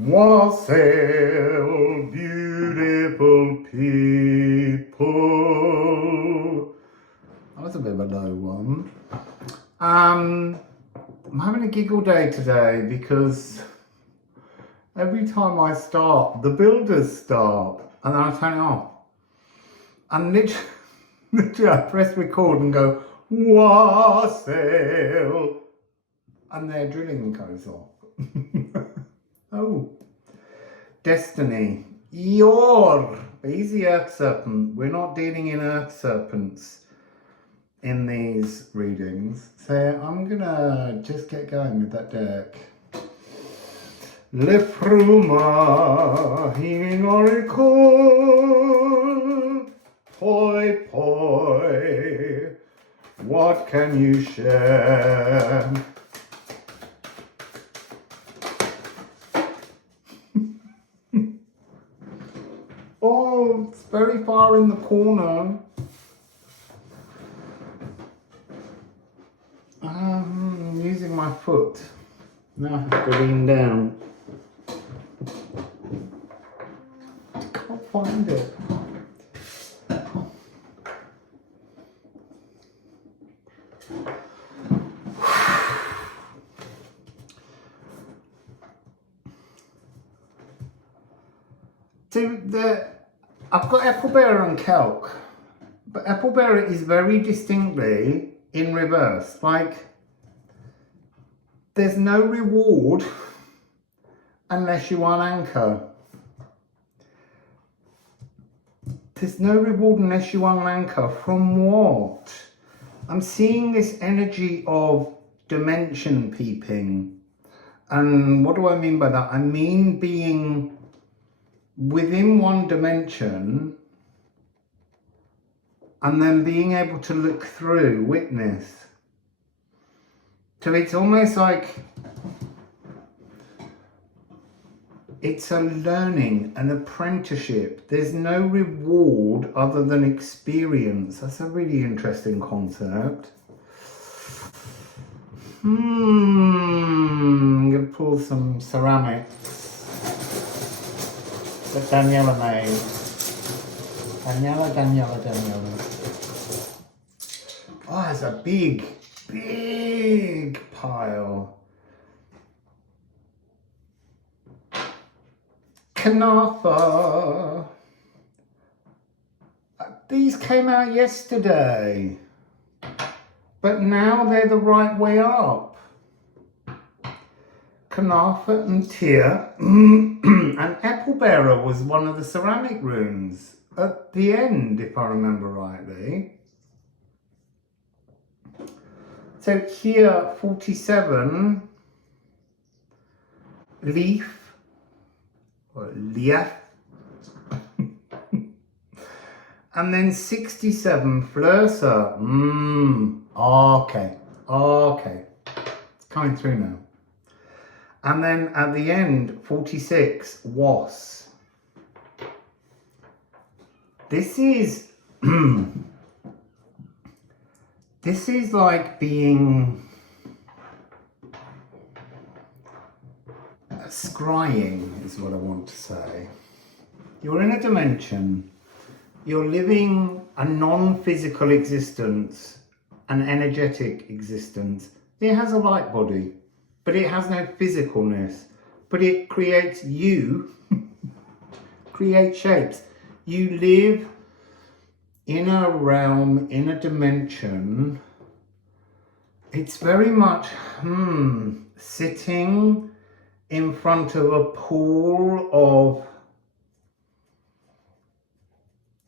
Wassail, beautiful people. That was a bit of a low one. I'm having a giggle day today because every time I start, the builders start and then I turn it off. And literally I press record and go, Wassail, and their drilling goes off. Oh, Destiny, he's the Earth Serpent. We're not dealing in Earth Serpents in these readings. So I'm gonna just get going with that deck. Liffruma, healing oracle, poi poi, what can you share? Oh, it's very far in the corner. I'm using my foot. Now I have to lean down. I can't find it. So I've got Applebearer and Kelk, but Applebearer is very distinctly in reverse. Like, there's no reward unless you unanchor. There's no reward unless you unanchor. From what? I'm seeing this energy of dimension peeping. And what do I mean by that? I mean being within one dimension and then being able to look through, witness. So it's almost like it's a learning, an apprenticeship. There's no reward other than experience. That's a really interesting concept. I'm going to pull some ceramics that Daniela made. Daniela. Oh, it's a big pile. Kanafa. These came out yesterday, but now they're the right way up. Kanafa and Tear. And Applebearer was one of the ceramic runes at the end, if I remember rightly. So here, 47, leaf, or liaf, and then 67, flursa. Okay, it's coming through now. And then at the end, 46, was. This is this is like being scrying is what I want to say. You're in a dimension, you're living a non-physical existence, an energetic existence. It has a light body, but it has no physicalness, but it creates you, create shapes. You live in a realm, in a dimension. It's very much sitting in front of a pool of,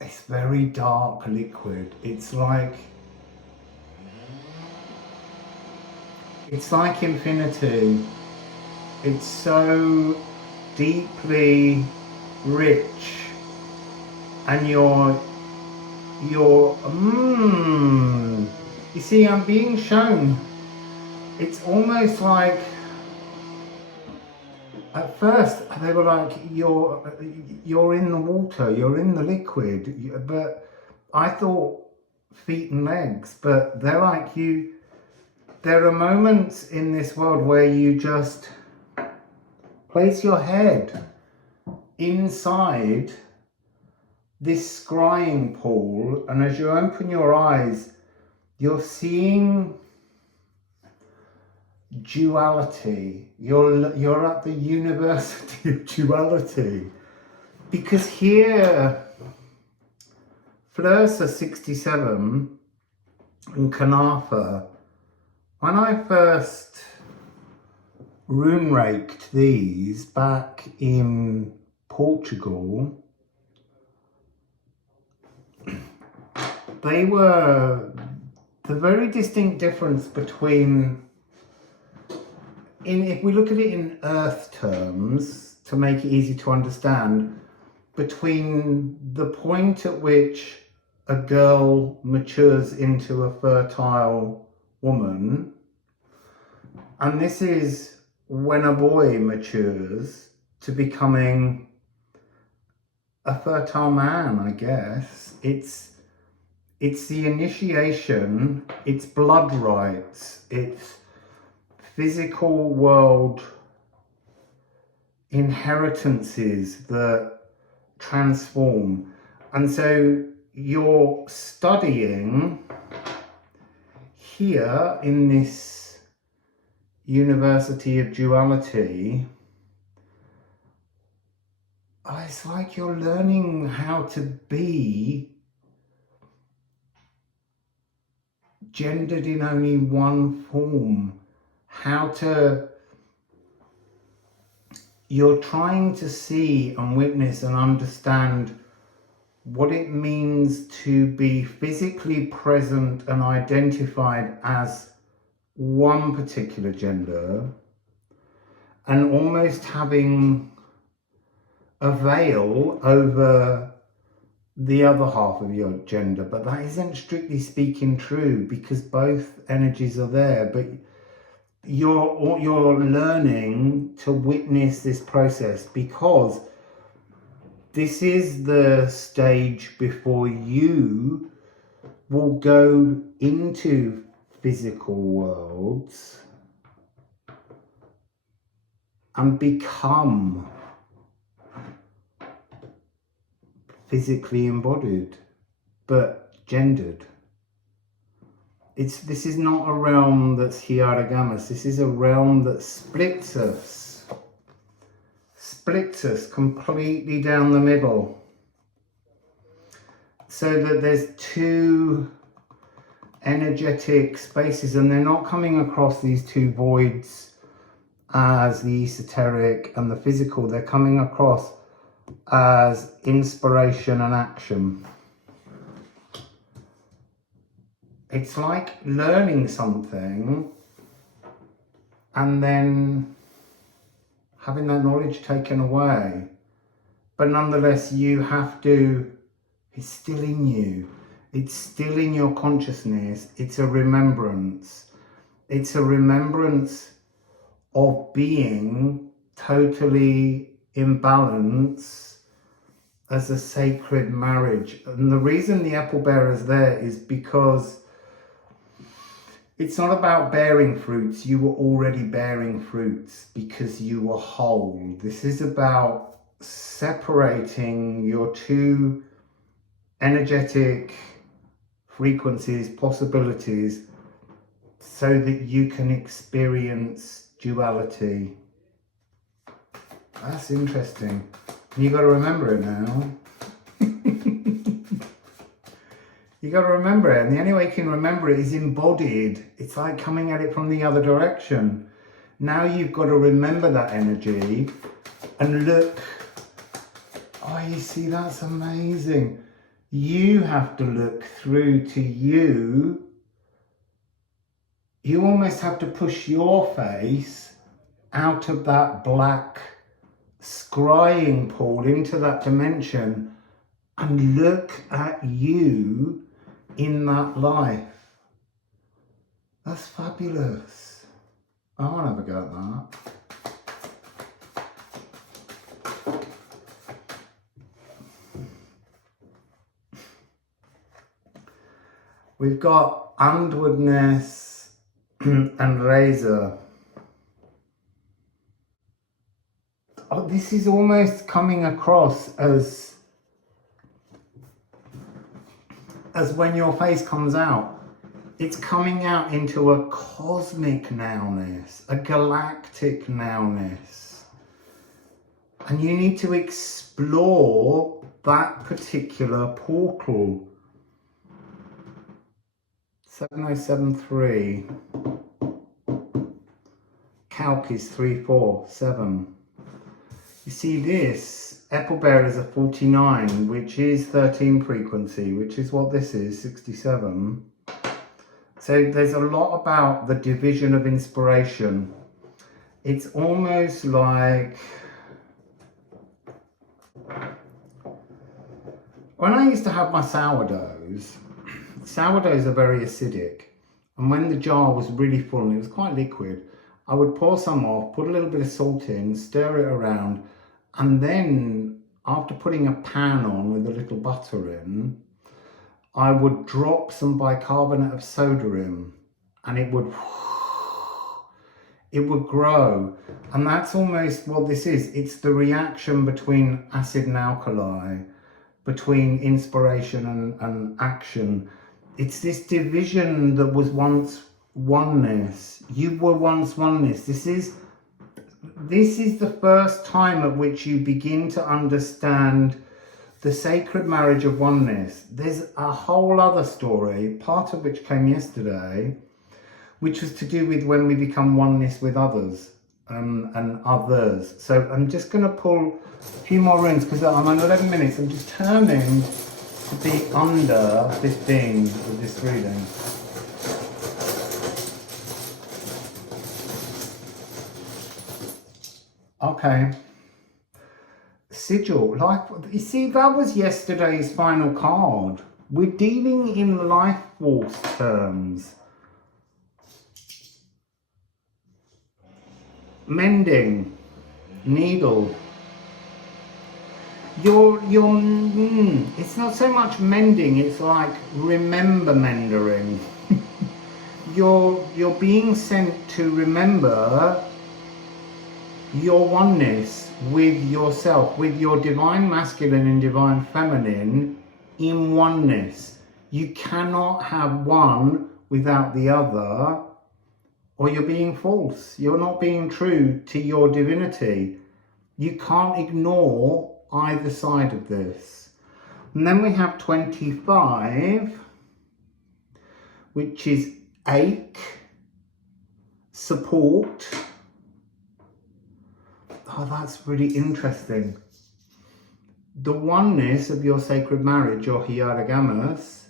it's very dark liquid. It's like infinity. It's so deeply rich, and you see, I'm being shown, it's almost like, at first they were like, you're in the water, you're in the liquid, but I thought feet and legs, but they're like there are moments in this world where you just Place your head inside this scrying pool, and as you open your eyes, you're seeing duality. You're at the University of Duality, because here Flursa 67 and Kanafa, when I first rune raked these back in Portugal, they were the very distinct difference between, if we look at it in earth terms to make it easy to understand, between the point at which a girl matures into a fertile woman, and this is when a boy matures to becoming a fertile man, I guess. It's the initiation, it's blood rights, it's physical world inheritances that transform. And so you're studying here in this University of Duality. It's like you're learning how to be gendered in only one form. You're trying to see and witness and understand what it means to be physically present and identified as one particular gender, and almost having a veil over the other half of your gender. But that isn't strictly speaking true, because both energies are there. But you're learning to witness this process, because this is the stage before you will go into physical worlds and become physically embodied, but gendered. This is not a realm that's hiaragamas. This is a realm that splits us completely down the middle, so that there's two energetic spaces, and they're not coming across these two voids as the esoteric and the physical. They're coming across as inspiration and action. It's like learning something and then having that knowledge taken away, but nonetheless you have to, it's still in you, it's still in your consciousness. It's a remembrance. It's a remembrance of being totally in balance as a sacred marriage. And the reason the apple bearer is there is because it's not about bearing fruits. You were already bearing fruits because you were whole. This is about separating your two energetic frequencies, possibilities, so that you can experience duality. That's interesting. You got to remember it now. You got to remember it, and the only way you can remember it is embodied. It's like coming at it from the other direction. Now you've got to remember that energy and look. Oh, you see, that's amazing. You have to look through to you. You almost have to push your face out of that black scrying pool into that dimension and look at you in that life. That's fabulous. I want to have a go at that. We've got Andwoodness and Razor. this is almost coming across as when your face comes out, it's coming out into a cosmic nowness, a galactic nowness. And you need to explore that particular portal. 7073. Calc is 347. You see this, Apple Bear is a 49, which is 13 frequency, which is what this is, 67. So there's a lot about the division of inspiration. It's almost like, when I used to have my sourdoughs are very acidic. And when the jar was really full and it was quite liquid, I would pour some off, put a little bit of salt in, stir it around, and then after putting a pan on with a little butter in, I would drop some bicarbonate of soda in, and it would grow. And that's almost what this is. It's the reaction between acid and alkali, between inspiration and action. It's this division that was once oneness. You were once oneness. This is the first time at which you begin to understand the sacred marriage of oneness. There's a whole other story, part of which came yesterday, which was to do with when we become oneness with others and others. So I'm just going to pull a few more runes because I'm on 11 minutes. I'm determined to be under 15 with this reading. Okay. Sigil, like, you see, that was yesterday's final card. We're dealing in life force terms. Mending, needle. It's not so much mending, it's like remember mendering. You're being sent to remember your oneness with yourself, with your divine masculine and divine feminine in oneness. You cannot have one without the other, or you're being false. You're not being true to your divinity. You can't ignore either side of this. And then we have 25, which is ache, support. Oh, that's really interesting. The oneness of your sacred marriage, your hiaragamas,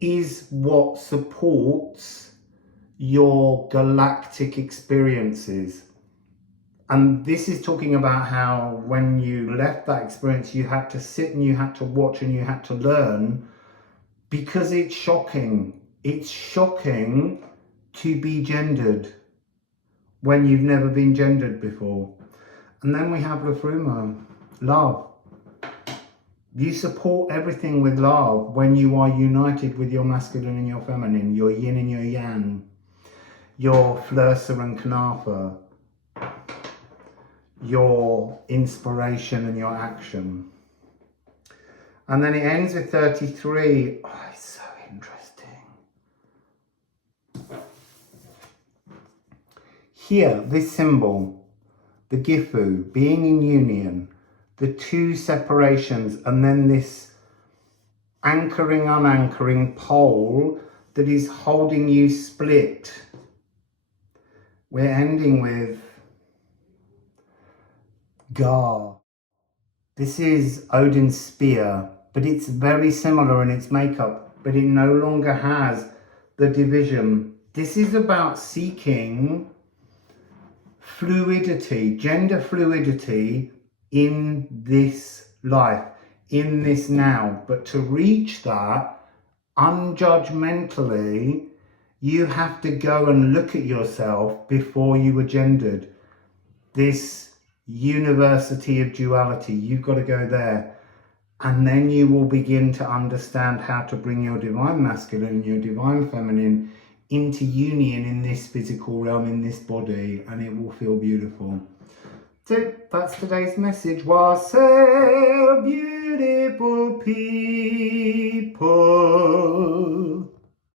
is what supports your galactic experiences. And this is talking about how when you left that experience, you had to sit and you had to watch and you had to learn, because it's shocking. It's shocking to be gendered when you've never been gendered before. And then we have Liffruma, love. You support everything with love when you are united with your masculine and your feminine, your yin and your yang, your flursa and kanafa, your inspiration and your action. And then it ends with 33. Oh, it's so interesting. Here, this symbol, the Gifu, being in union, the two separations, and then this anchoring, unanchoring pole that is holding you split. We're ending with Gar. This is Odin's spear, but it's very similar in its makeup, but it no longer has the division. This is about seeking fluidity, gender fluidity in this life, in this now. But to reach that unjudgmentally, you have to go and look at yourself before you were gendered. This university of duality, you've got to go there. And then you will begin to understand how to bring your divine masculine and your divine feminine into union in this physical realm, in this body, and it will feel beautiful. So that's today's message. Wassail, beautiful people.